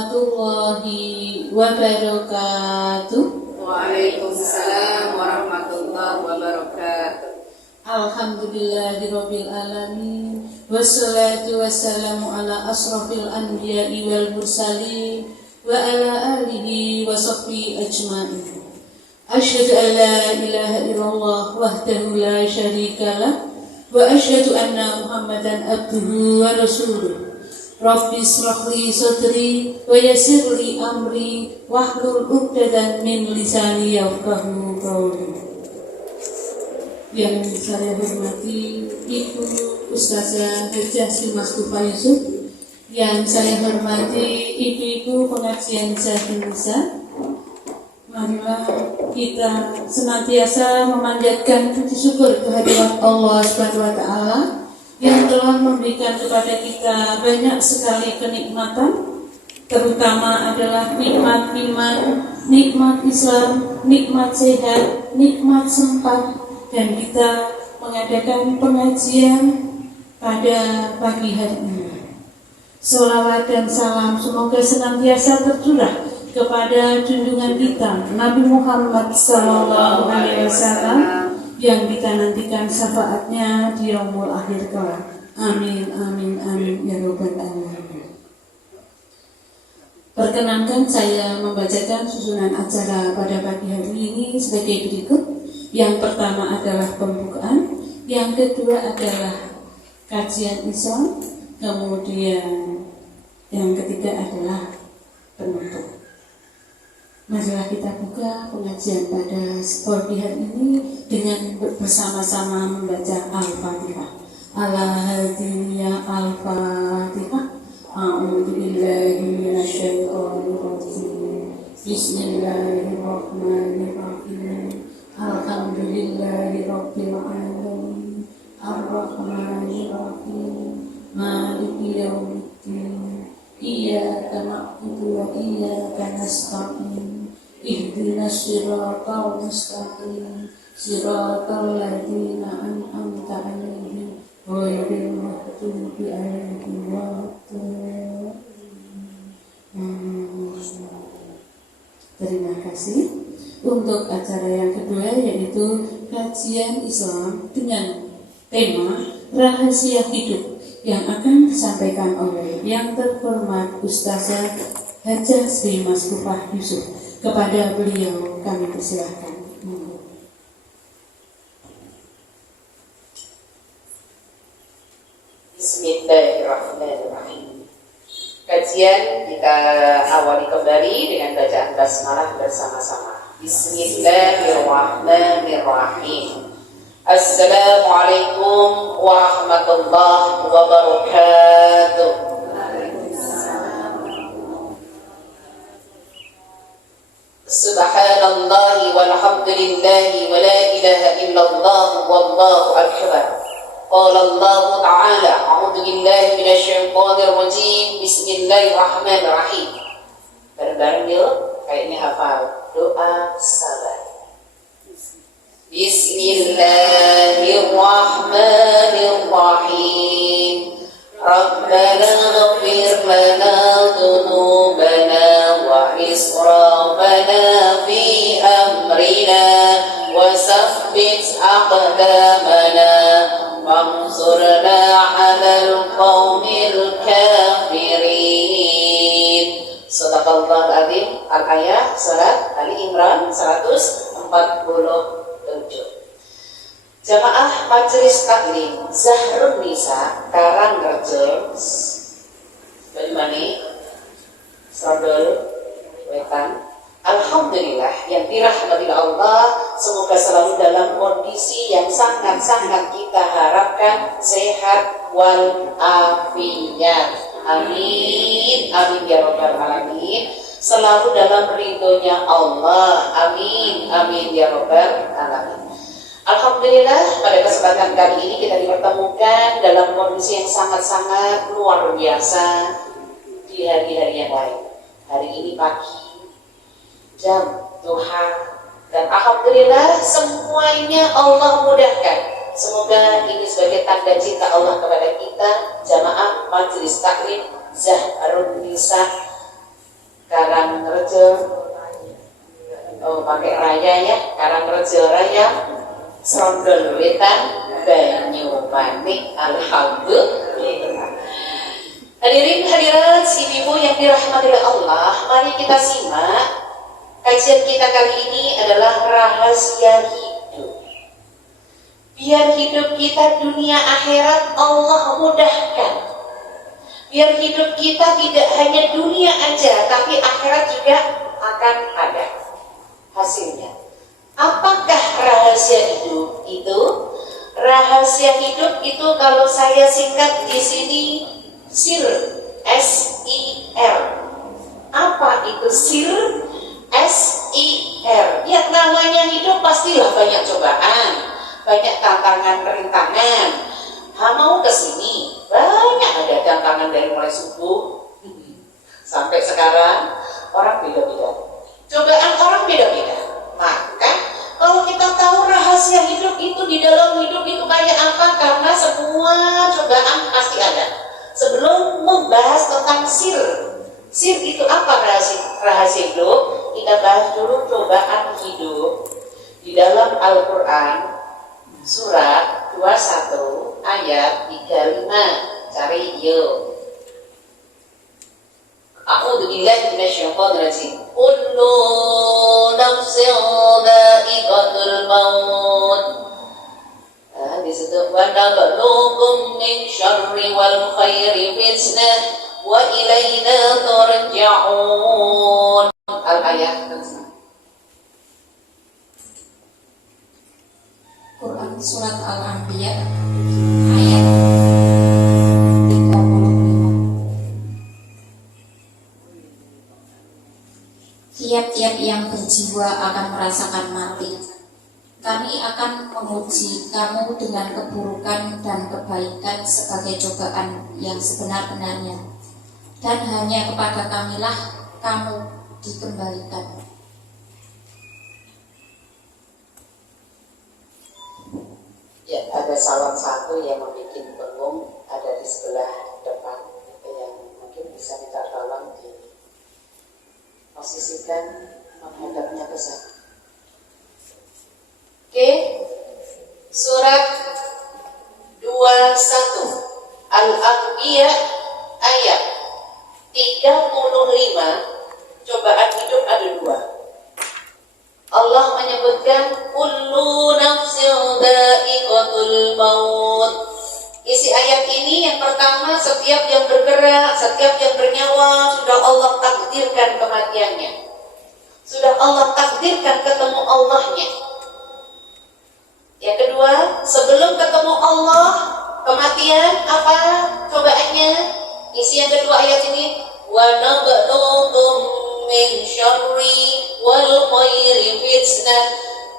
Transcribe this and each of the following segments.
warahmatullahi wabarakatuh. Waalaikumsalam warahmatullahi wabarakatuh. Alhamdulillahirabbil alamin. Wassalatu wassalamu ala asrofil anbiya'i wal mursalin wa ala alihi wa sahbihi ajma'in. Asyhadu an la ilaha illallah wahdahu la syarikalah wa asyhadu anna Muhammadan abduhu wa rasuluh. Rabbi shrah li sadri wa yassir li amri wahlul 'uqdatam min lisani yafqahu qawli. Yang saya hormati Ibu Ustazah Hajah Simaskupa Yusuf, yang saya hormati ibu-ibu pengajian Indonesia. Marilah kita senantiasa memanjatkan puji syukur kehadirat Allah Subhanahu wa taala yang telah memberikan kepada kita banyak sekali kenikmatan, terutama adalah nikmat iman, nikmat Islam, nikmat sehat, nikmat sempat, dan kita mengadakan pengajian pada pagi hari ini. Sholawat dan salam semoga senantiasa tercurah kepada junjungan kita Nabi Muhammad SAW yang kita nantikan syafaatnya di yaumul akhir kelak. Amin, amin, amin ya rabbal alamin. Perkenankan saya membacakan susunan acara pada pagi hari ini sebagai berikut. Yang pertama adalah pembukaan, yang kedua adalah kajian Islam, kemudian yang ketiga adalah penutup. Marilah kita buka pengajian pada pagi hari ini dengan bersama-sama membaca Al-Fatihah. Al-Hadiyah Al-Fatihah. A'udzubillahi minasyaitonir rajim. Bismillahirrahmanirrahim. Alhamdulillahirabbil alamin. Ar-Rahmanirrahim. Maliki yaumiddin. Iyyaka na'budu wa iyyaka nasta'in. Ihdinas siratal mustaqim, siratal ladzina an'amta 'alaihim ghairil maghdubi 'alaihim waladdallin. Terima kasih. Untuk acara yang kedua yaitu kajian Islam dengan tema rahasia hidup yang akan disampaikan oleh yang terhormat Ustazah Hajah Sri Maskufah Yusuf. Kepada beliau kami persilahkan. Bismillahirrahmanirrahim. Kajian kita awali kembali dengan bacaan basmalah bersama-sama. Bismillahirrahmanirrahim. Assalamualaikum warahmatullahi wabarakatuh. Subhanallah walhamdulillah wa la ilaha illallah wallahu akbar. Qala Allah ta'ala, a'udzu billahi minasyaitonir rajim. Bismillahirrahmanirrahim. Bareng-bareng yuk, kayaknya hafal doa salat. Bismillahirrahmanirrahim. Rabbana ighfir lana dhunubana wa israfana fi amrina wa tsabbit aqdamana wansurna 'alal qaumil kafirin. Shadaqallahul azim. Al-ayat surat Ali Imran 147. Jamaah Majelis Taklim Zahrun Nisa Karangrejo Banyuwangi Srodol Wetan. Alhamdulillah yang dirahmati Allah, semoga selalu dalam kondisi yang sangat-sangat kita harapkan, sehat wal afiyat. Amin, amin ya rabbal alamin. Selalu dalam ridhonya Allah. Amin, amin ya rabbal alamin. Alhamdulillah pada kesempatan kali ini kita dipertemukan dalam kondisi yang sangat-sangat luar biasa di hari-hari yang lain. Hari ini pagi jam duha, dan alhamdulillah semuanya Allah mudahkan. Semoga ini sebagai tanda cinta Allah kepada kita, jamaah Majelis Taklim Zahrun Nisa Karangrejo, oh pakai raya ya, Karangrejo Raya, Srondol Wetan, Banyumanik, alhamdulillah. Hadirin hadirat ibu yang dirahmati oleh Allah, mari kita simak kajian kita kali ini adalah rahasia hidup. Biar hidup kita dunia akhirat Allah mudahkan. Biar hidup kita tidak hanya dunia aja, tapi akhirat juga akan ada hasilnya. Apakah rahasia hidup itu? Rahasia hidup itu kalau saya singkat di sini SIR, S-I-R. Apa itu SIR? S-I-R. Yang namanya hidup pastilah banyak cobaan, banyak tantangan, rintangan. Mau kesini banyak ada tantangan dari mulai subuh sampai sekarang. Orang beda-beda, cobaan orang beda-beda. Maka kalau kita tahu rahasia hidup itu, di dalam hidup itu kayak apa, karena semua cobaan pasti ada. Sebelum membahas tentang SIR itu apa rahasia hidup, kita bahas dulu cobaan hidup. Di dalam Al-Quran surat 21 ayat 35, cari yuk. A'udzu billahi minasyaitonir rajim. Kullu nafsin dha'iqatul maut. Di situ wa nabluukum min syarri wal khairi fitnah wa ilaina turja'un. Al-ayat Quran Surat Al-Anbiya ayat 35. Tiap-tiap yang berjiwa akan merasakan mati. Kami akan menguji kamu dengan keburukan dan kebaikan sebagai cobaan yang sebenar-benarnya, dan hanya kepada kamilah kamu dikembalikan. Ya, ada salam satu yang membuat bengong, ada di sebelah depan yang mungkin bisa minta tolong diposisikan menghadapnya ke sana. Oke, surat 21 Al-Anbiya ayat 35. Cobaan hidup ada dua. Allah menyebutkan kullu nafsin dha'iqatul maut. Isi ayat ini yang pertama, setiap yang bergerak, setiap yang bernyawa sudah Allah takdirkan kematiannya. Sudah Allah takdirkan ketemu Allahnya. Yang kedua, sebelum ketemu Allah, kematian apa cobaannya? Isi yang kedua ayat ini, wa nabluukum min syarri wal khairi fitnah.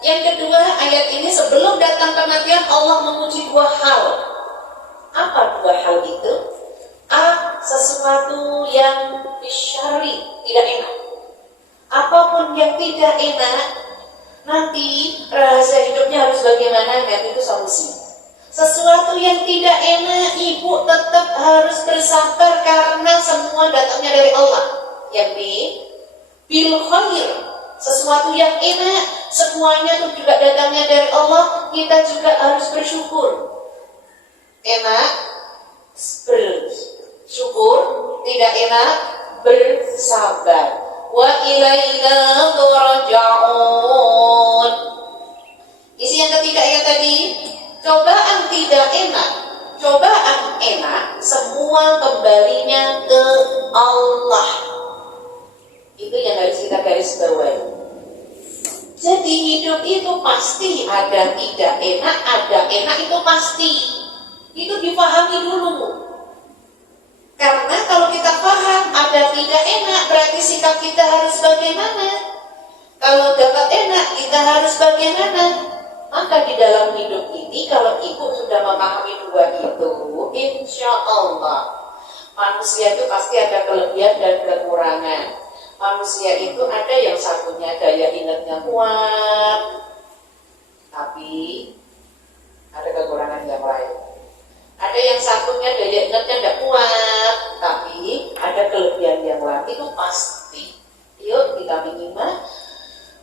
Yang kedua ayat ini, sebelum datang kematian Allah menguji dua hal. Apa dua hal itu? Sesuatu yang bisyari, tidak enak. Apapun yang tidak enak, nanti rahasia hidupnya harus bagaimana, nanti itu solusi. Sesuatu yang tidak enak, ibu tetap harus bersabar karena semua datangnya dari Allah. Yang bil khair, sesuatu yang enak, semuanya itu juga datangnya dari Allah. Kita juga harus bersyukur. Enak, bersyukur. Tidak enak, bersabar. Wa ilaina turja'un. Isi yang ketiga ayat tadi, cobaan tidak enak, cobaan enak, semua kembalinya ke Allah. Itu yang harus kita garis bawahi. Jadi hidup itu pasti ada tidak enak, ada enak, itu pasti. Itu dipahami dulu. Karena kalau kita paham ada tidak enak, berarti sikap kita harus bagaimana? Kalau dapat enak, kita harus bagaimana? Maka di dalam hidup ini, kalau ibu sudah memahami dua itu, insya Allah manusia itu pasti ada kelebihan dan kekurangan. Manusia itu ada yang satunya daya ingatnya kuat, tapi ada kekurangan yang lain. Ada yang satunya daya ingatnya tidak kuat, tapi ada kelebihan yang lain. Itu pasti. Yuk kita menyimak.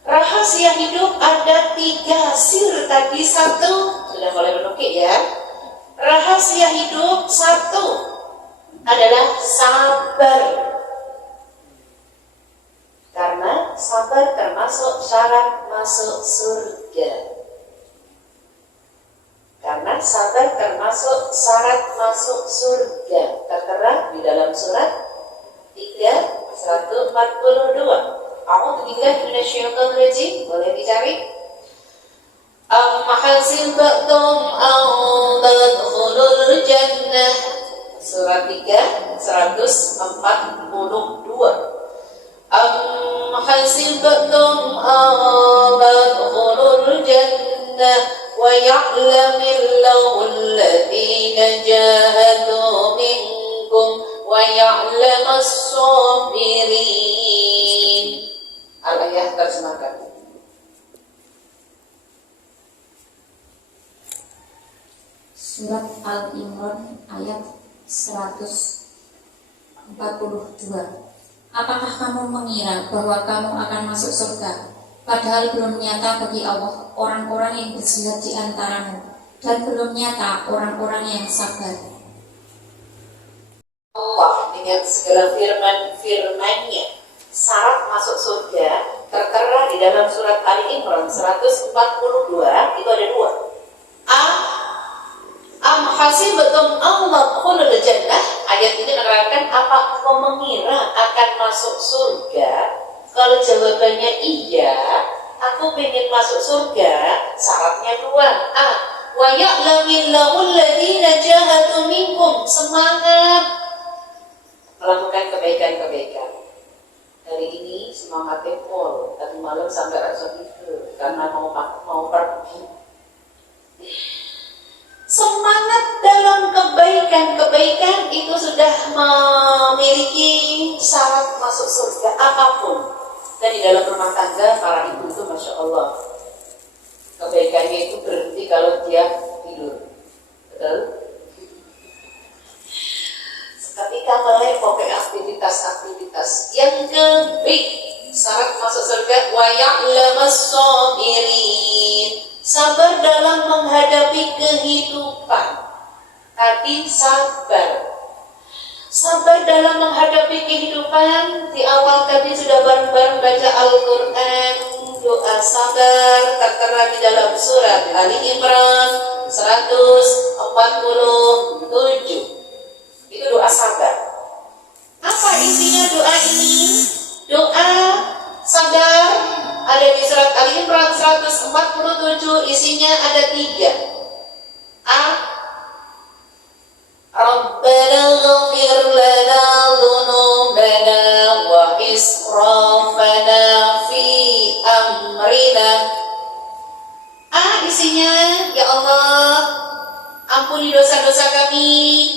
Rahasia hidup ada 3, sir tadi 1, sudah mulai menukik ya. Rahasia hidup 1 adalah sabar. Karena sabar termasuk syarat masuk surga. Karena sabar termasuk syarat masuk surga. Tertera di dalam surat 3:142. A'udzubillahi minasyaitonir rajim. Boleh dicari? Am hasibtum an tadkhulul jannah. Surat 3:142. Am hasibtum an tadkhulul jannah wa ya'lamillahu alladhina jahadu minkum wa ya'lamas sabirin. Al-ayah terjemahkan. Surat Al-Imran ayat 142. Apakah kamu mengira bahwa kamu akan masuk surga, padahal belum nyata bagi Allah orang-orang yang berjihad di antaramu, dan belum nyata orang-orang yang sabar. Allah dengan segala firman-firmannya, syarat masuk surga tertera di dalam surat Ali Imran 142. Itu ada 2. Am hasibtum an tadkhulul jannah. Ayat ini menerangkan apa kau mengira akan masuk surga? Kalau jawabannya iya, aku pengen masuk surga, syaratnya 2. Wa ya'lamillahu alladhina jahadu minkum. Semangat melakukan kebaikan-kebaikan. Hari ini semangatnya pol, tadi malam sampai rasa tidur karena mau pergi. Semangat dalam kebaikan-kebaikan itu sudah memiliki syarat masuk surga apapun. Dan di dalam rumah tangga para ibu itu Masya Allah, kebaikannya itu berhenti kalau dia tidur. Betul? Ketika melek pokok aktivitas yang kebaik, syarat masuk surga wa ya'lamas sabirin. Sabar dalam menghadapi kehidupan. Tadi sabar dalam menghadapi kehidupan. Di awal tadi sudah bareng-bareng baca Al-Quran. Doa sabar tertera di dalam surat Ali Imran 147. Itu doa sabar. Apa isinya doa ini? Doa sabar ada di surat Ali Imran 147. Isinya ada 3. Rabbana ghafir lana dhunubana wa israfana fi amrina. Isinya, ya Allah, ampuni dosa-dosa kami.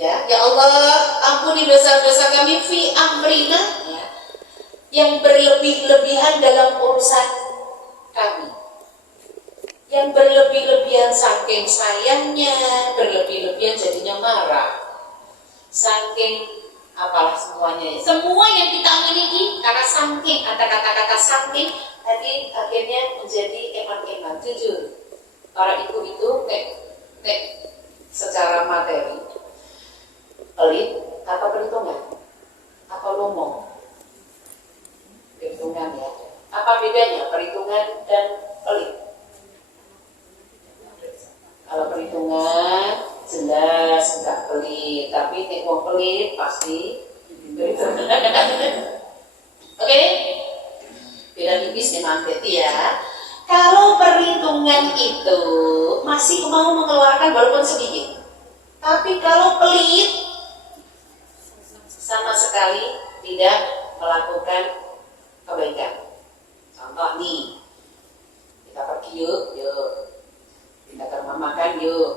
Ya Allah, ampuni dosa-dosa kami fi amrina, ya, yang berlebih-lebihan dalam urusan kami, yang berlebih-lebihan saking sayangnya, berlebih-lebihan jadinya marah, saking apalah semuanya, semua yang kita miliki karena saking, ada kata-kata saking tadi akhirnya menjadi eman-eman. Jujur, para ibu itu nek secara materi pelit atau perhitungan atau lomo? Perhitungan ya. Apa bedanya perhitungan dan pelit? Kalau perhitungan jelas enggak pelit, tapi nek wong pelit pasti perhitungan. Oke? Beda tipis memang ya. Kalau perhitungan itu masih mau mengeluarkan walaupun sedikit, tapi kalau pelit sama sekali tidak melakukan kebaikan. Contoh nih, kita pergi yuk, kita ke rumah makan yuk.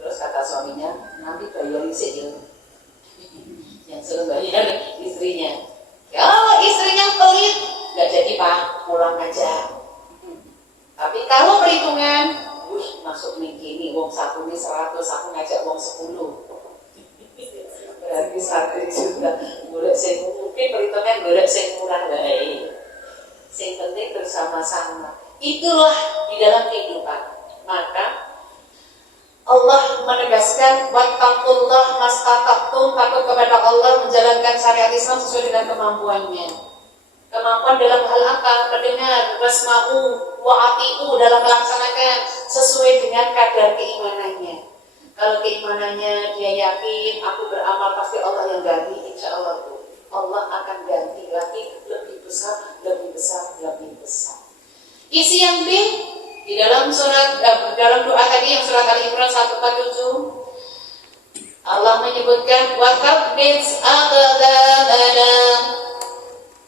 Terus kata suaminya, nanti bayar isi yuk. Yang suruh bayar istrinya. Kalau istrinya pelit, nggak jadi pak, pulang aja. Tapi kalau perhitungan, masuk nih gini, wong satu nih 100, aku ngajak wong 10. Berarti sakit juga. Golek sing mungkin perhitungan golek sing murah baik. Sing penting bersama-sama. Itulah di dalam kehidupan. Maka Allah menegaskan wattaqullah mastata'tum, takut kepada Allah, menjalankan syariat Islam sesuai dengan kemampuannya. Kemampuan dalam hal apa? Mendengar, wasma'u, wa'ati'u, dalam melaksanakan sesuai dengan kadar keimanannya. Kalau keimanannya dia yakin aku beramal pasti Allah yang ganti, insya Allah Allah akan ganti lagi lebih besar, lebih besar, lebih besar. Isi yang B di dalam surat dalam doa tadi yang surat Al-Imran 147 Allah menyebutkan wa thabbit aqdamana,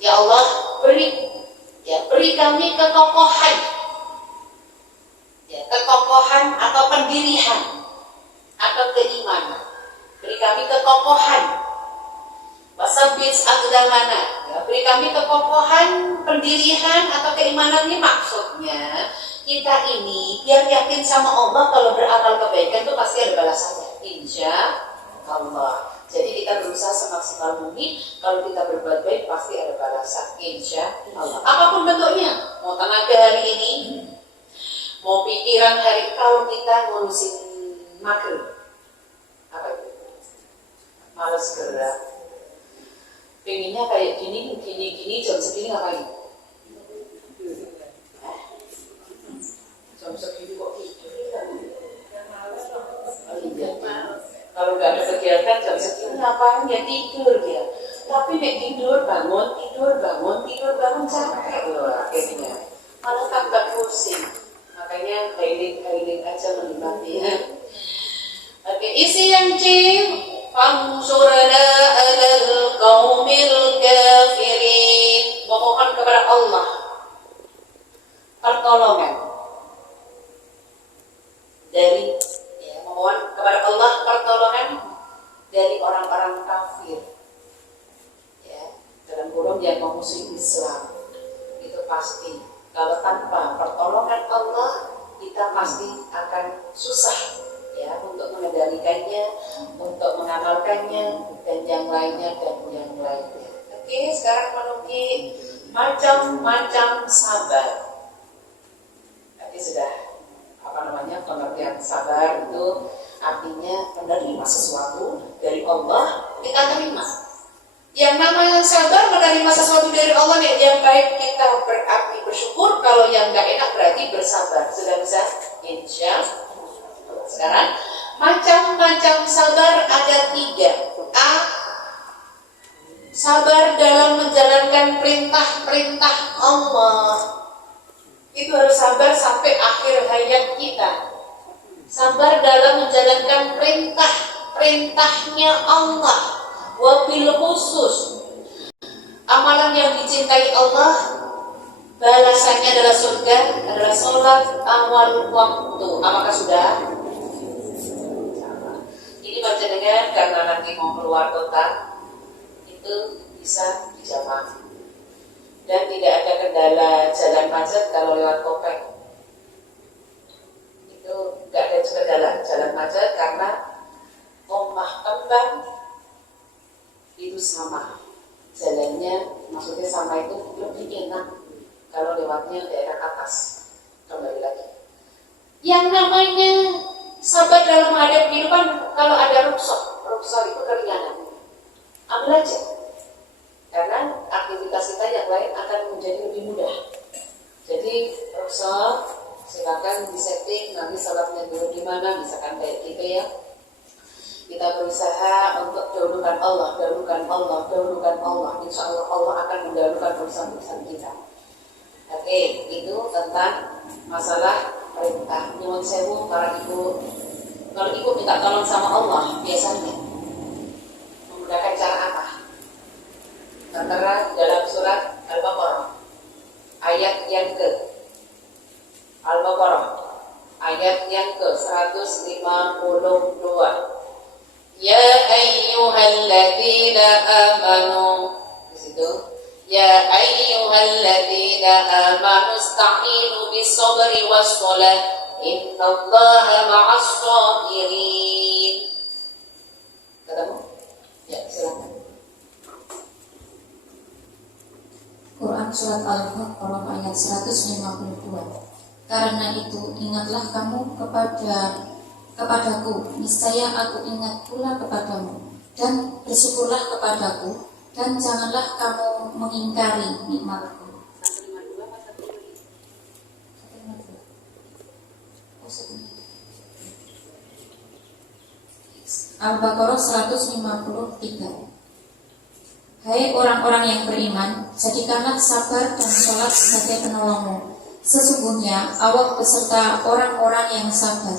ya Allah beri kami kekokohan, kekokohan atau pendirian atau keimanan, beri kami kekokohan. Wasabbit aqdamana, beri kami kekokohan, pendirian atau keimanan. Ini maksudnya kita ini biar yakin sama Allah kalau beramal kebaikan itu pasti ada balasannya, insya Allah. Jadi kita berusaha semaksimal mungkin, kalau kita berbuat baik pasti ada balasan, insya Allah. Apapun bentuknya, mau tenaga hari ini, mau pikiran hari, kalau kita ngurusin maghrib, apa itu? Males gerak. Pengennya kayak gini, jam segini ngapain? Jam segini kok tidur? Kalau nggak ada kegiatan jam segini ngapain? Ya tidur dia. Tapi nek tidur bangun capek loh akhirnya. Malah tambah pusing. Makanya kailing aja menikmati ya. Oke, isi yang C. Fansurna alal qaumil kafirin, memohon kepada Allah pertolongan dari memohon kepada Allah pertolongan dari orang-orang kafir, dalam kurung yang memusuhi Islam. Itu pasti kalau tanpa pertolongan Allah kita pasti akan susah untuk mengendalikannya, untuk mengamalkannya, dan yang lainnya. Oke, sekarang menukik macam-macam sabar. Tadi sudah pengertian sabar itu artinya menerima sesuatu dari Allah, kita terima. Yang namanya sabar menerima sesuatu dari Allah yang baik kita berarti bersyukur, kalau yang nggak enak berarti bersabar. Sudah bisa? Insya Allah. Sekarang macam-macam sabar ada 3. A. Sabar dalam menjalankan perintah-perintah Allah. Itu harus sabar sampai akhir hayat kita. Sabar dalam menjalankan perintah-perintahnya Allah. Wabil khusus amalan yang dicintai Allah, balasannya adalah surga, adalah sholat awal waktu. Apakah sudah? Ini baca dengan karena nanti mau keluar kota itu bisa dijamaah dan tidak ada kendala jalan macet kalau lewat Kopeng. Itu nggak ada kendala jalan macet karena Omah Kembang itu sama jalannya, maksudnya sama itu lebih enak kalau lewatnya daerah atas. Kembali lagi, yang namanya sabar dalam menghadapi kehidupan, kalau ada rukshoh itu keringanan, ambil aja, karena aktivitas kita yang lain akan menjadi lebih mudah. Jadi rukshoh silakan disetting, nanti salatnya dulu di mana, misalkan kayak gitu ya. Kita berusaha untuk dahulukan Allah. Insya Allah Allah akan mendahulukan urusan-urusan kita. Oke, itu tentang masalah perintah. Nyuwun sewu para ibu. Kalau ibu minta tolong sama Allah, biasanya menggunakan cara apa? Antara dalam surat Al-Baqarah ayat yang ke Al-Baqarah ayat yang ke 152. Ya ayyuhalladzina amanu, di situ. Ya ayyuhalladzina amanu ista'inu bis-sabri was-shalah innallaha ma'as-sabirin. Ketemu? Ya, silakan. surat Al-Baqarah ayat 152. Karena itu ingatlah kamu kepadaku, niscaya aku ingat pula kepadamu, dan bersyukurlah kepadaku, dan janganlah kamu mengingkari nikmatku. Al-Baqarah 153. Hai orang-orang yang beriman, jadikanlah sabar dan sholat sebagai penolongmu. Sesungguhnya Allah beserta orang-orang yang sabar.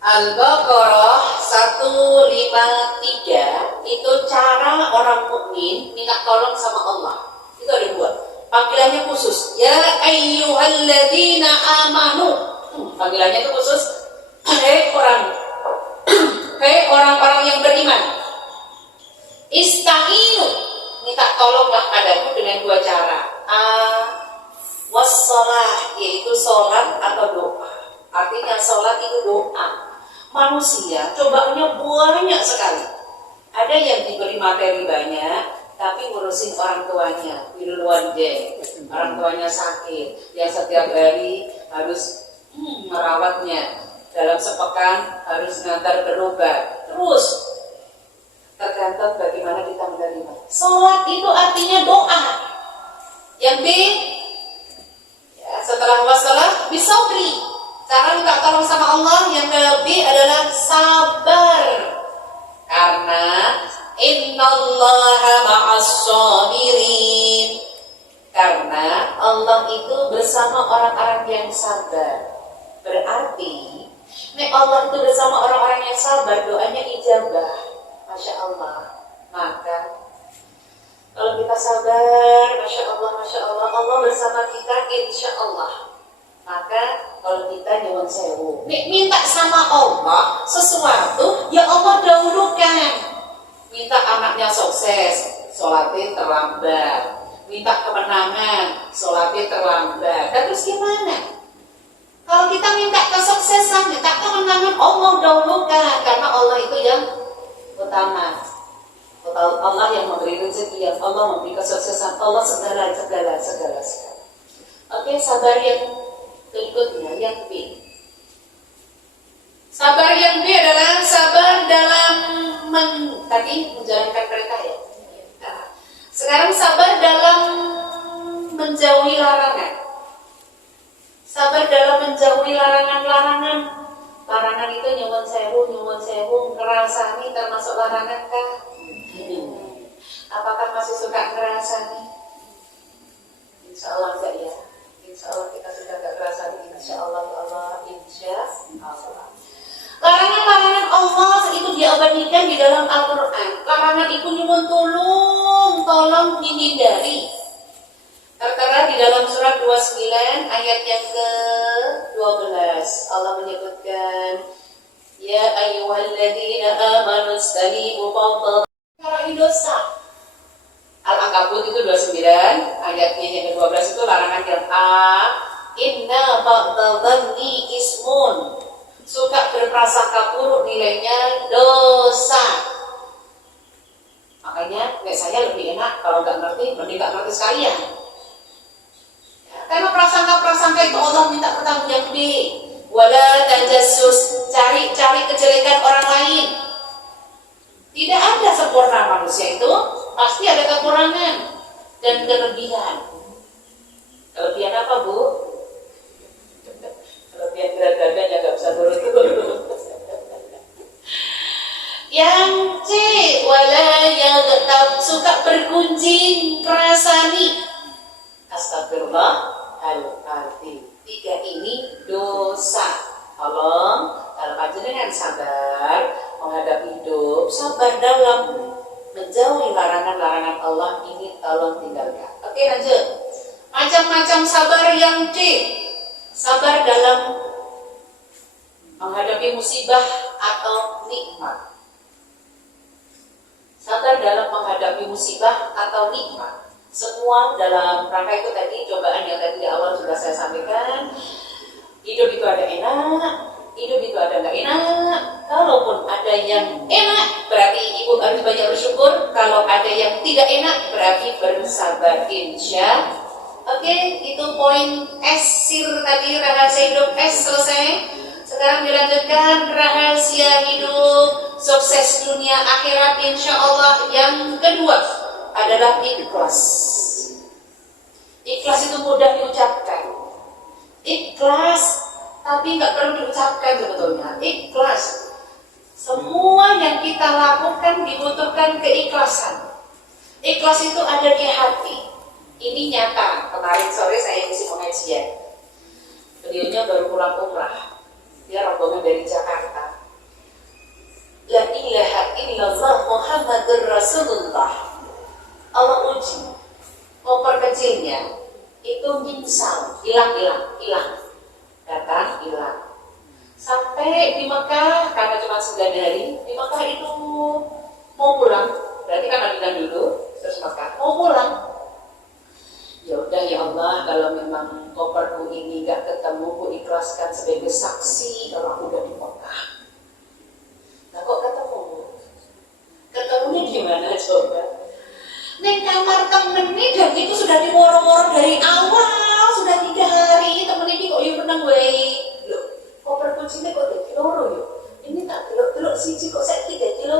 Al-Baqarah 153 itu cara orang mukmin minta tolong sama Allah. Itu ada dua. Panggilannya khusus. Ya ayyuhalladzina amanu. Panggilannya itu khusus. Hei orang-orang yang beriman. Ista'inu. Minta tolonglah padaku dengan dua cara. Wassalah, yaitu sholat atau doa. Artinya sholat itu doa. Manusia cobaannya banyak sekali. Ada yang diberi materi banyak, tapi ngurusin orang tuanya, birrul walidain, orang tuanya sakit, yang setiap hari harus merawatnya, dalam sepekan harus ngantar berobat. Terus tergantung bagaimana kita menerima. Sholat itu artinya doa. Yang B, ya, setelah wassalah bisabri, cara minta tolong sama Allah. Yang B adalah sabar, karena innallaha ma'as-sabirin, karena Allah itu bersama orang-orang yang sabar. Berarti Allah itu bersama orang-orang yang sabar, doanya ijabah. Masya Allah. Maka kalau kita sabar, Masya Allah, Allah bersama kita, insya Allah. Maka kalau kita nyuwun sewu, minta sama Allah sesuatu, ya Allah dahulukan. Minta anaknya sukses, sholatnya terlambat. Minta kemenangan, sholatnya terlambat. Dan terus gimana? Kalau kita minta kesuksesan, minta kemenangan, Allah dahulukan, karena Allah itu yang utama. Allah yang memberi rezeki, Allah memberi kesuksesan, Allah segala. Oke, sabar yang berikutnya, yang B. Sabar yang B adalah sabar dalam tadi menjalankan perintah ya. Nah, sekarang sabar dalam menjauhi larangan. Sabar dalam menjauhi larangan-larangan. Larangan itu nyuwun sewu, ngerasani termasuk larangan kah? Apakah masih suka ngerasani? Insya Allah enggak ya. Insya Allah kita sudah enggak ngerasani. Insya Allah ya Allah. Insya Allah. Larangan-larangan Allah itu diabadikan di dalam Al-Quran. Larangan itu nyuwun tolong dihindari. Tertera di dalam surat 29 ayat yang ke-12. Allah menyebutkan, ya ayyuhalladzina amanu istanibu fadl dosa. Al-Ankabut itu 29 ayatnya yang ke-12 itu larangan yang A. Inna ba'dadhanni ismun. Suka berprasangka buruk nilainya dosa. Makanya saya lebih enak kalau nggak ngerti, mending nggak ngerti sekalian. Karena prasangka-prasangka itu Allah minta pertanggungjawaban. Wala tajassus, cari kejelekan orang lain. Tidak ada sempurna manusia itu, pasti ada kekurangan dan kelebihan. Kelebihan apa, Bu? Kelebihan berat badannya nggak bisa turun. Yang C, wala yaghtab, suka bergunjing, kerasani. Astagfirullah. Al-Fatih. 3 ini dosa. Tolong, kalau panjenengan sabar menghadapi hidup, sabar dalam menjauhi larangan-larangan Allah, ini tolong tinggalkan. Oke, lanjut. Macam-macam sabar yang D. Sabar dalam menghadapi musibah atau nikmat. Sabar dalam menghadapi musibah atau nikmat. Semua dalam rangka itu tadi, cobaan yang tadi di awal sudah saya sampaikan. Hidup itu ada enak, hidup itu ada nggak enak. Kalaupun ada ada yang enak, berarti ibu harus banyak bersyukur. Kalau ada yang tidak enak, berarti bersabar, insya. Oke, itu poin S tadi, rahasia hidup S selesai. Sekarang dilanjutkan rahasia hidup sukses dunia akhirat insya Allah. Yang kedua adalah ikhlas. Ikhlas itu mudah diucapkan. Ikhlas, tapi nggak perlu diucapkan sebetulnya. Ikhlas. Semua yang kita lakukan dibutuhkan keikhlasan. Ikhlas itu ada di hati. Ini nyata. Kemarin sore saya isi pengajian. Beliaunya baru pulang umrah. Dia rombongan dari Jakarta. La ilaha illallah Muhammadur Rasulullah. Allah uji. Koper kecilnya itu nyingsal, hilang. Datang, hilang. Sampai di Mekah, karena cuma 9 hari, di Mekah itu mau pulang. Berarti kan Madinah dulu, terus Mekah, mau pulang. Ya udah ya Allah, kalau memang koperku ini gak ketemu, ku ikhlaskan sebagai saksi kalau aku udah di Mekah. Nah kok ketemu? Ketemunya gimana coba? Neng kamar temen nih, dan itu sudah diworo-woro dari awal, sudah 3 hari, temen ini kok ya menang baik. Loh, koper kucingnya kok jadi loro yuk? Ini tak teluk siji kok saya 3 kilo.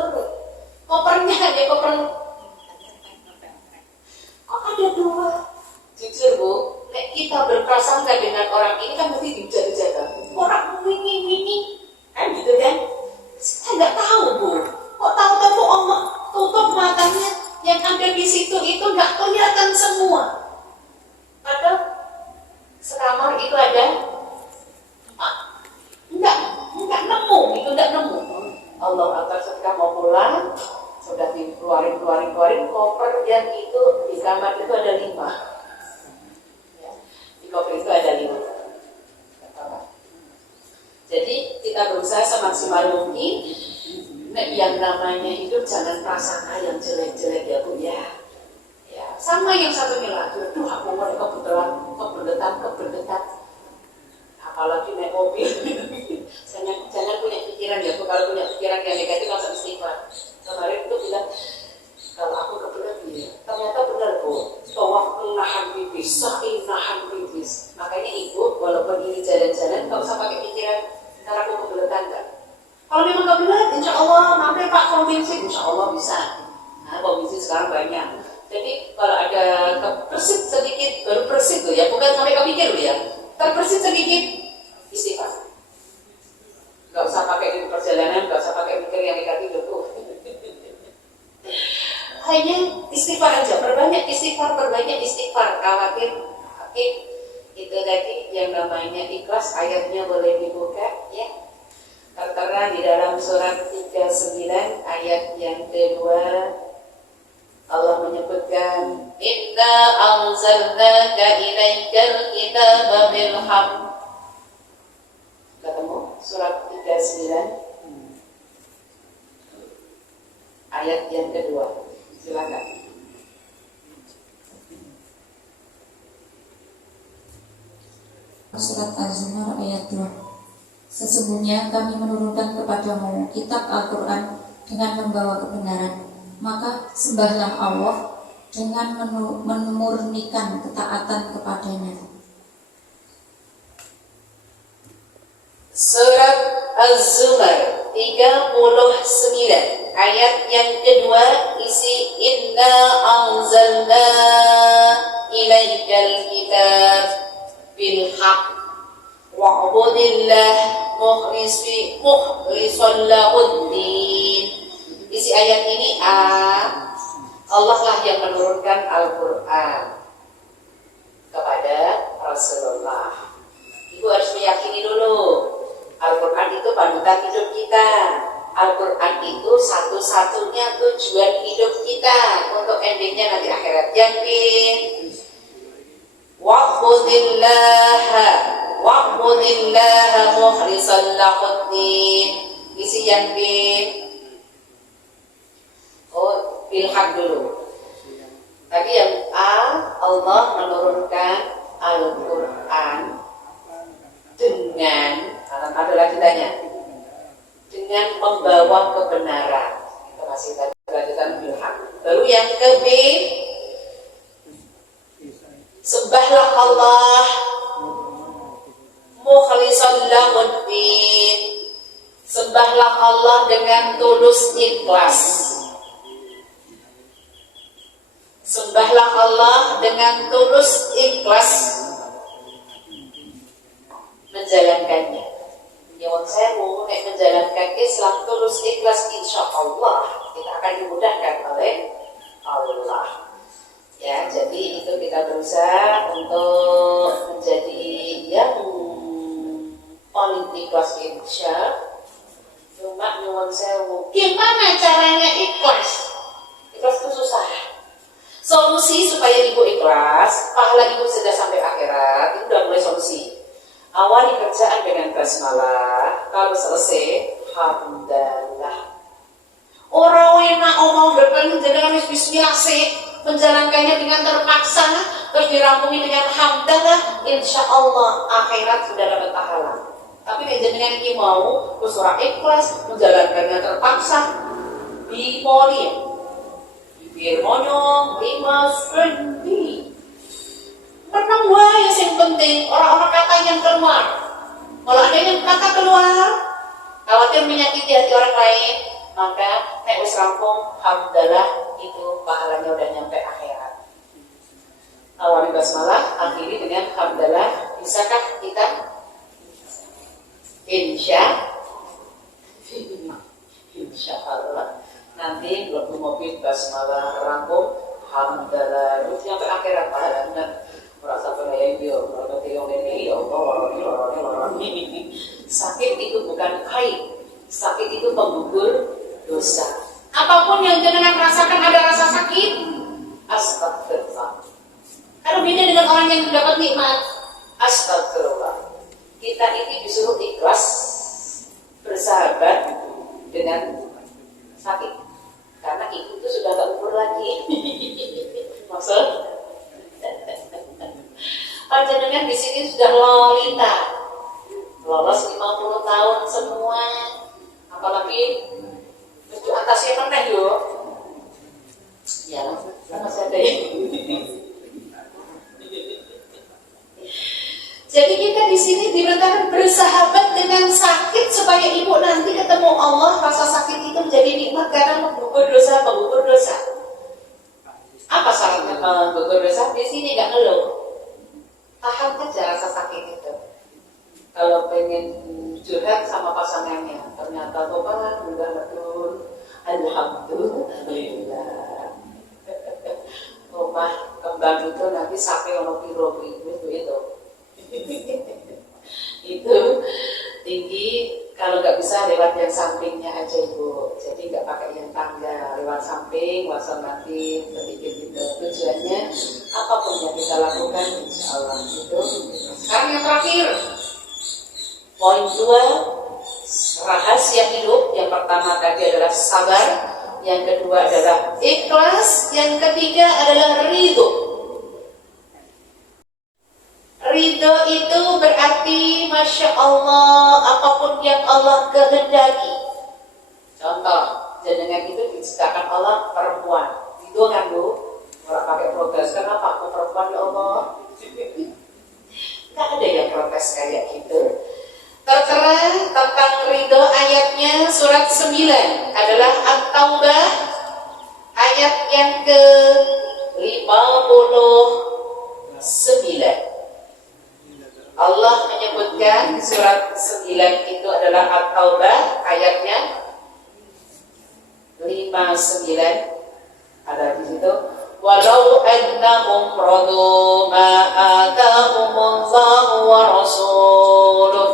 Kopernya hanya koper. Kok ada 2? Jujur Bu, nek kita berprasangka dengan orang ini kan mesti dijaga-jaga. Orang wingi, kan gitu kan? Saya nggak tahu Bu. Kok tahu-tahu Allah tutup matanya, yang ada di situ itu nggak kelihatan semua. Padahal sekamar itu ada, nggak nemu, itu nggak nemu. Allah atas ketika mau pulang, sudah dikeluarin koper yang itu di kamar itu ada 5. Koper itu ada 5. Jadi kita berusaha semaksimal mungkin. Yang namanya hidup jangan prasangka yang jelek-jelek ya Bu ya. Ya sama yang satunya lagi. Aduh aku mau keberdetan. Apalagi naik mobil. jangan punya pikiran ya Bu. Kalau punya pikiran yang negatif langsung istighfar. Kemarin itu bilang kalau aku kebelet ya. Ternyata benar Bu. Tawaf nahan pipis, sa'i nahan pipis. Makanya ibu, walaupun ini jalan-jalan, gak usah pakai pikiran ntar aku kebeletan gak. Kalau memang kebelet, insya Allah mampir Pak pom bensin, insya Allah bisa. Nah, pom bensin sekarang banyak. Jadi kalau ada kepersit sedikit, baru persit tuh ya, bukan sampai kepikir loh ya. Terpersit sedikit, istighfar. Gak usah pakai di perjalanan, gak usah pakai pikir yang negatif tuh. Hanya istighfar aja, perbanyak istighfar, khawatir. Oke, itu tadi yang namanya ikhlas, ayatnya boleh dibuka ya. Tertera di dalam surat 39 ayat yang kedua. Allah menyebutkan inna anzalnaka ilaikal kitaba bil haqq. Ketemu surat 39 ayat yang kedua. Silakan. Surat Az-Zumar ayat 2. Sesungguhnya kami menurunkan kepadamu kitab Al-Quran dengan membawa kebenaran. Maka sembahlah Allah dengan memurnikan ketaatan kepadanya. Surat Az-Zumar 39 ayat yang kedua isi inna anzalna ilaikal kitab bil haqq wa'budillah mukhlishan lahuddin. Isi ayat ini Allah lah yang menurunkan Al-Quran kepada Rasulullah. Ibu harus meyakini dulu Al-Quran itu panutan hidup kita. Al-Quran itu satu-satunya tujuan hidup kita untuk endingnya nanti akhirat. Yakin. Wa'budillaha mukhlishan lahuddin. Isi yang B. Oh, bilhaq dulu. Tadi yang A, Allah menurunkan Al-Quran dengan, ada lagi tanya, dengan membawa kebenaran. Kita masih lanjutan bilhaq. Lalu yang ke B, sembahlah Allah mukhlishan lahuddin. Sembahlah Allah dengan tulus ikhlas. Sembahlah Allah dengan tulus ikhlas menjalankannya. Nyuwun sewu, nek menjalankan Islam tulus ikhlas, insya Allah kita akan dimudahkan oleh Allah. Ya, jadi itu kita berusaha untuk menjadi yang paling ikhlas insya. Cuma nyuwun sewu, gimana caranya ikhlas? Ikhlas itu susah. Solusi supaya ibu ikhlas, pahala ibu sudah sampai akhirat, itu udah mulai solusi. Awali kerjaan dengan basmalah, kalau selesai, hamdalah. Orang enak omong depan dengan bismillah sih, menjalankannya dengan terpaksa, terus dirampungi dengan hamdalah, insya Allah akhirat sudah dapat pahala. Tapi dengan ini mau surah ikhlas, menjalankannya terpaksa, bipoli, bibir monyong, lima sendi. Menang wae yang penting, orang-orang kata yang keluar. Kalau ada yang kata keluar, khawatir menyakiti hati orang lain, maka nek wis rampung, hamdalah, itu pahalanya udah nyampe akhirat. Awali basmalah, akhiri dengan hamdalah. Bisakah kita? Insya Allah. Nanti waktu mobil basmalah rampung, hamdalah, itu nyampe akhirat pahalanya. Merasa penayang dia, merasa tiong ini, ya Allah, ini. Sakit itu bukan aib, sakit itu penggugur dosa. Apapun yang jenengan rasakan ada rasa sakit, astagfirullah. Kalau beda dengan orang yang mendapat nikmat, astagfirullah. Kita ini disuruh ikhlas bersahabat dengan sakit, karena itu sudah tak ukur lagi. Maksud? Panjenengan di sini sudah lolita, lolos 50 tahun semua, apalagi terus di atasnya pernah yuk, ya masih ada ya. Jadi kita di sini diberitakan bersahabat dengan sakit supaya ibu nanti ketemu Allah, rasa sakit itu menjadi nikmat karena menggugur dosa. Apa syaratnya menggugur dosa? Di sini nggak ngeluh. Tahan aja rasa sakit itu. Kalau pengen curhat sama pasangannya, ternyata tobat udah betul, alhamdulillah. Rumah kembang itu nanti sampai ono piro itu. Itu tinggi, kalau nggak bisa lewat yang sampingnya aja ibu. Jadi nggak pakai yang tangga, lewat samping, wasal mati, sedikit gitu. Tujuannya apapun yang kita lakukan, insya Allah itu. Sekarang yang terakhir, poin 2, rahasia hidup. Yang pertama tadi adalah sabar, yang kedua adalah ikhlas, yang ketiga adalah ridho. Ridho itu berarti Masya Allah, apapun yang Allah kehendaki. Contoh, jenengan itu diciptakan Allah perempuan. Ridho kan bu? Orang pakai protes, kenapa aku perempuan ya Allah? Gak ada yang protes kayak gitu. Tertera tentang ridho ayatnya surat 9 adalah At-Taubah ayat yang ke-59. Allah menyebutkan surat 9 itu adalah At-Taubah ayatnya 59. Ada di situ. Walau annahum radu ma atahumullahu wa rasuluh.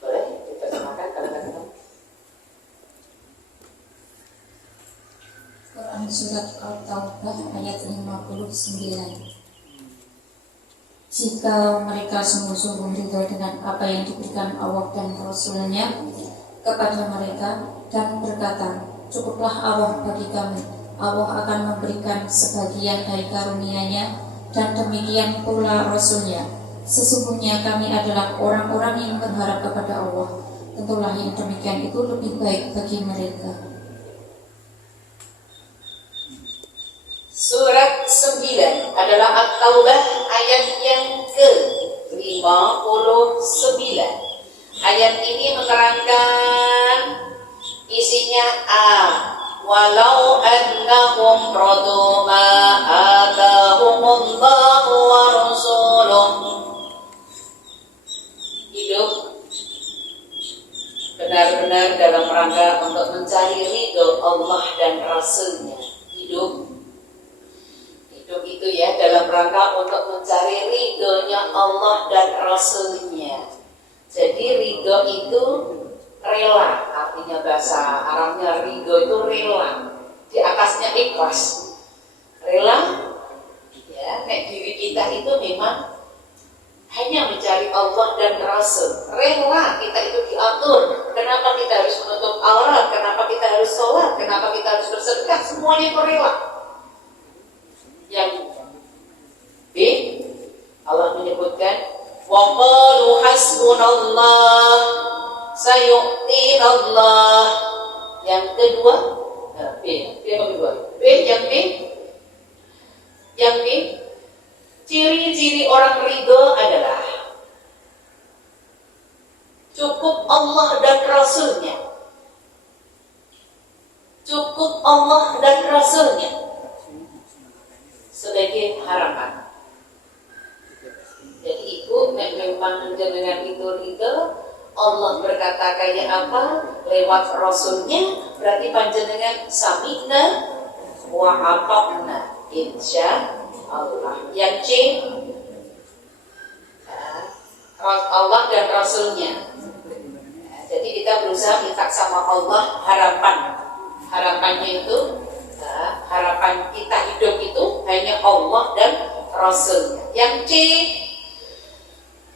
Boleh diterjemahkan kalimat-kalimat. Quran surat At-Taubah ayat 59. Jika mereka sungguh-sungguh ridho dengan apa yang diberikan Allah dan Rasul-Nya kepada mereka dan berkata, cukuplah Allah bagi kami, Allah akan memberikan sebagian dari karunia-Nya dan demikian pula Rasul-Nya. Sesungguhnya kami adalah orang-orang yang berharap kepada Allah tentulah yang demikian itu lebih baik bagi mereka. Surat 9 adalah At-Taubah ayat yang ke-59. Ayat ini menerangkan isinya walau annahum radu ma atahumullahu wa rasuluh. Hidup benar-benar dalam rangka untuk mencari ridho Allah dan Rasulnya. Hidup itu ya dalam rangka untuk mencari ridhonya Allah dan Rasulnya. Jadi ridho itu rela, artinya bahasa Arabnya ridho itu rela, di atasnya ikhlas. Rela, ya, diri kita itu memang hanya mencari Allah dan Rasul. Rela kita itu diatur. Kenapa kita harus menutup aurat? Kenapa kita harus sholat? Kenapa kita harus bersedekah? Semuanya itu rela. Yang B, Allah menyebutkan wa qalu hasbunallah sayu'tinallah. Yang kedua, B yang B, ciri-ciri orang ridho adalah cukup Allah dan Rasulnya. Cukup Allah dan Rasulnya sebagai harapan. Jadi ibu memang dengan itu Allah berkata kayak apa lewat Rasulnya, berarti panjenengan sami'na wa ata'na insya Allah. Yang C, Allah dan Rasulnya. Jadi kita berusaha minta sama Allah harapannya itu, harapan kita hidup itu hanya Allah dan Rasulnya. Yang C,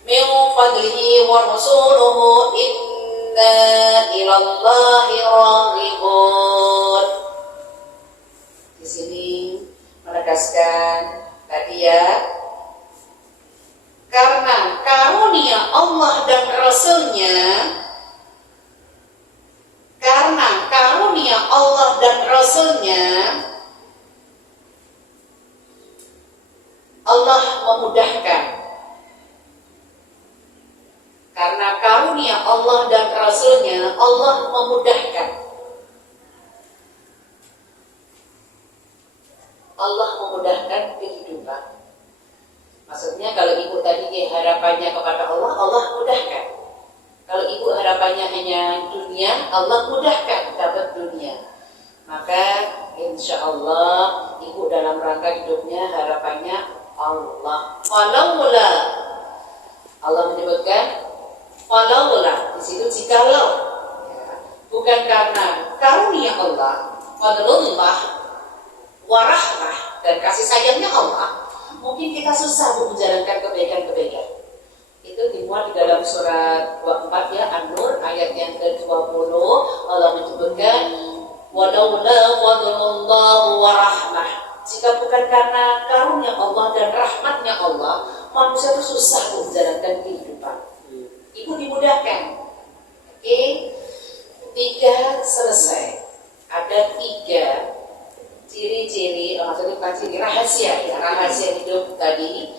min fadlihi wa rasuluhu inna ilallahi raghibun. Di sini menegaskan tadi ya, karena karunia Allah dan Rasulnya, karena karunia Allah dan Rasulnya, Allah memudahkan. Karena karunia Allah dan Rasulnya, Allah memudahkan. Allah memudahkan kehidupan. Maksudnya kalau ibu tadi harapannya kepada Allah, Allah mudahkan. Kalau ibu harapannya hanya dunia, Allah mudahkan dapat dunia. Maka insya Allah ibu dalam rangka hidupnya harapannya Allah. Walaula, Allah menyebutkan walaula di situ jikalau, ya, bukan karena karunia Allah, fadlullah, warahmah dan kasih sayangnya Allah, mungkin kita susah untuk menjalankan kebaikan-kebaikan. Itu dimuat di dalam surat 24 ya, An-Nur ayat yang ke-20. Allah menyebutkan walaula fadlullah warahmah, jika bukan karena karunia Allah dan rahmatnya Allah, manusia itu susah untuk menjalankan kehidupan. Ibu dimudahkan. Oke, 3 selesai. Ada 3 ciri-ciri, maksudnya bukan ciri, rahasia ya, rahasia hidup tadi.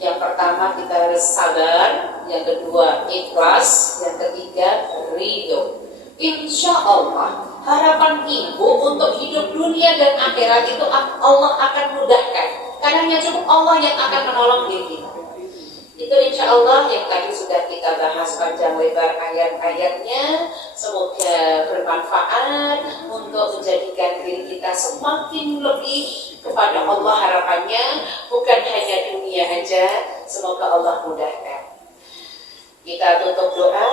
Yang pertama kita harus sabar, yang kedua ikhlas, yang ketiga ridho. Insya Allah harapan ibu untuk hidup dunia dan akhirat itu Allah akan mudahkan, karena hanya cukup Allah yang akan menolong diri kita. Itu insya Allah yang tadi sudah kita bahas panjang lebar ayat-ayatnya. Semoga bermanfaat untuk menjadikan diri kita semakin lebih kepada Allah harapannya, bukan hanya dunia aja. Semoga Allah mudahkan. Kita tutup doa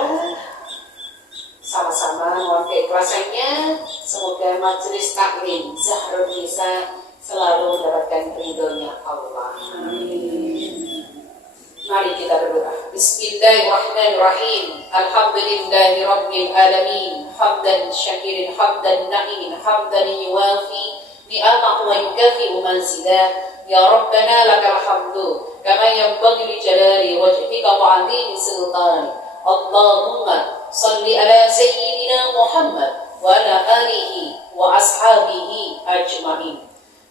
sama-sama, mohon keikhlasannya. Semoga majelis taklim Zahrul Nisa selalu mendapatkan ridhonya Allah. Amin. Mari kita berdoa. Bismillahirrahmanirrahim. Alhamdulillahi rabbil alamin. Hamdan syakirin, hamdan na'imin, hamdan yuwafi ni'amahu wa yukafi'u manzilah. Ya Rabbana lakal hamdu kama yanbaghi li jalali wajhika wa 'azimi sultani. Allahumma salli ala sayyidina Muhammad wa ala alihi wa ashabihi ajma'in.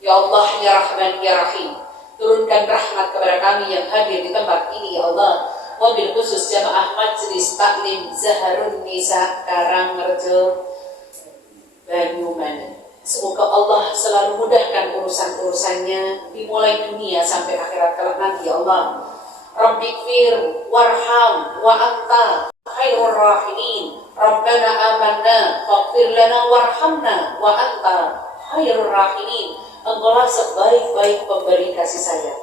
Ya Allah, ya Rahman, ya Rahim, turunkan rahmat kepada kami yang hadir di tempat ini ya Allah, wabil khusus jamaah Majelis Taklim Zaharun Nisa Karangrejo Banyumanik. Semoga Allah selalu mudahkan urusan-urusannya dimulai dunia sampai akhirat kelak nanti ya Allah. Rabbighfir warham wa anta khairur rahimin. Rabbana amanna faghfir lana warhamna wa anta khairur rahimin. Engkaulah sebaik-baik pemberi kasih sayang.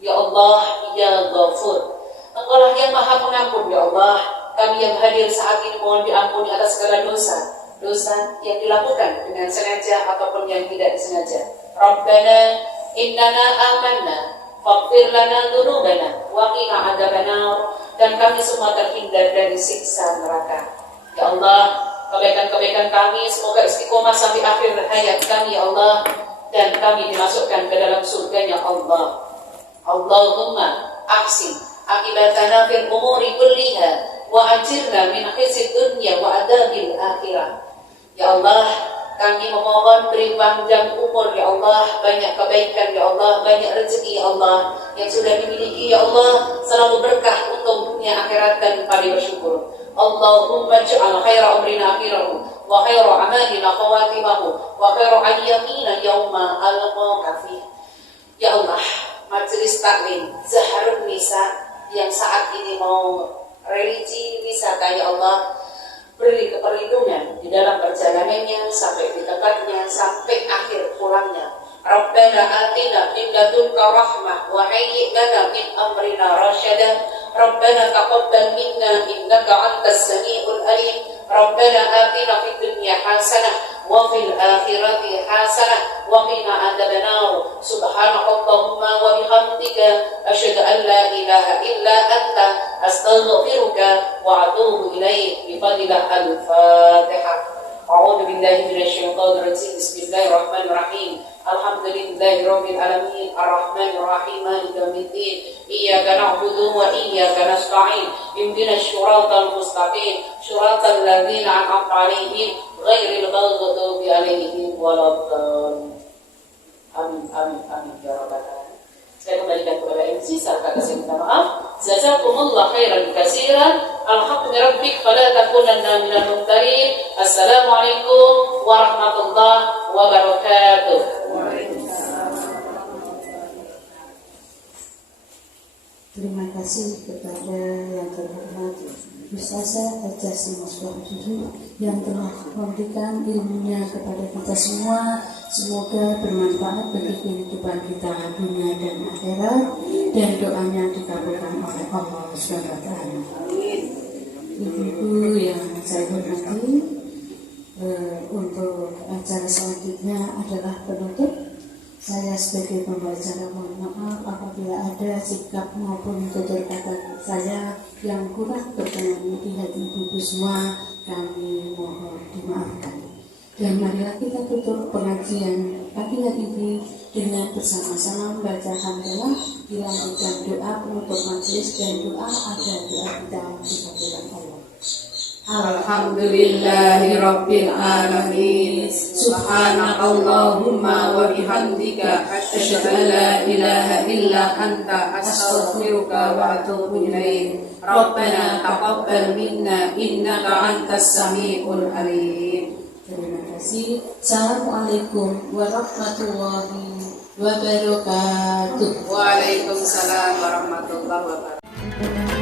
Ya Allah, ya Ghafur, Engkaulah yang maha pengampun ya Allah. Kami yang hadir saat ini mohon diampuni atas segala dosa yang dilakukan dengan sengaja ataupun yang tidak disengaja. Rabbana innana amanna faghfir lana dzunubana wa qina adzabannar. Dan kami semua terhindar dari siksa neraka. Ya Allah, kebaikan-kebaikan kami semoga istiqomah sampai akhir hayat kami ya Allah, dan kami dimasukkan ke dalam surganya Allah. Allahumma ahsin akibatana fil umuri kulliha wa ajirna min khizyid dunya wa adabil akhirah. Ya Allah, kami memohon beri panjang umur ya Allah, banyak kebaikan ya Allah, banyak rezeki ya Allah yang sudah dimiliki ya Allah, selalu berkah untuk dunia akhirat dan pada bersyukur. Allahumma ja'al khaira umrina akhirahu wa khaira amalina khawatimahu wa khaira ayyamina yauma al-qiyamah. Ya Allah, Majelis Taklim Zaharun Nisa yang saat ini mau religi wisata ya Allah, beri perlindungan di dalam perjalanannya sampai di tempatnya sampai akhir pulangnya. Rabbana atina min ladunka rahmah wa hayyi lana min amrina rasyada. Rabbana taqabbal minna innaka antas samiul alim. Rabbana atina fid dunya hasanah wa fil akhirati hasanah wa qina adzabannar. Subhanakallahumma wa bihamdika asyhadu an la ilaha illa anta astaghfiruka wa atubu ilaik. Bi fadlillah al-Fatihah. A'udzu billahi minasyaitonir rajim. Bismillahirrahmanirrahim. Alhamdulillahirabbil alamin arrahmanir rahim maliki yaumiddin. Iyyaka na'budu wa iyyaka nasta'in. Ihdinas siratal mustaqim, siratal ladzina an'amta 'alaihim ghairil maghdubi 'alaihim waladdallin. Amin amin amin ya rabbal alamin. Saya kembalikan kepada MC serta kasih minta maaf. Jazakumullah khairan katsiran. Alhamdu rabbik fala takunanna minal mumtarin. Assalamualaikum warahmatullahi wabarakatuh. Terima kasih kepada yang terhormat Ustazah Hajah Musbah yang telah memberikan ilmunya kepada kita semua. Semoga bermanfaat bagi kehidupan kita dunia dan akhirat, dan doanya dikabulkan oleh Allah SWT. Ibu-ibu yang saya hormati, untuk acara selanjutnya adalah penutup. Saya sebagai pembaca mohon maaf apabila ada sikap maupun tutur kata saya yang kurang berkenan di hati ibu semua, kami mohon dimaafkan. Dan marilah kita tutup pengajian pagi hari ini dengan bersama-sama membaca hamdalah, dilanjutkan doa penutup majelis dan doa agar doa kita dikabulkan Allah. Alhamdulillahi Rabbil Alamin. Subhanakallahumma wa bihamdika asyhadu an la ilaha illa anta astaghfiruka wa atubu ilaik. Rabbana taqabbal minna innaka antas samiul alim. Terima kasih. Assalamualaikum warahmatullahi wabarakatuh. Waalaikumsalam warahmatullahi wabarakatuh.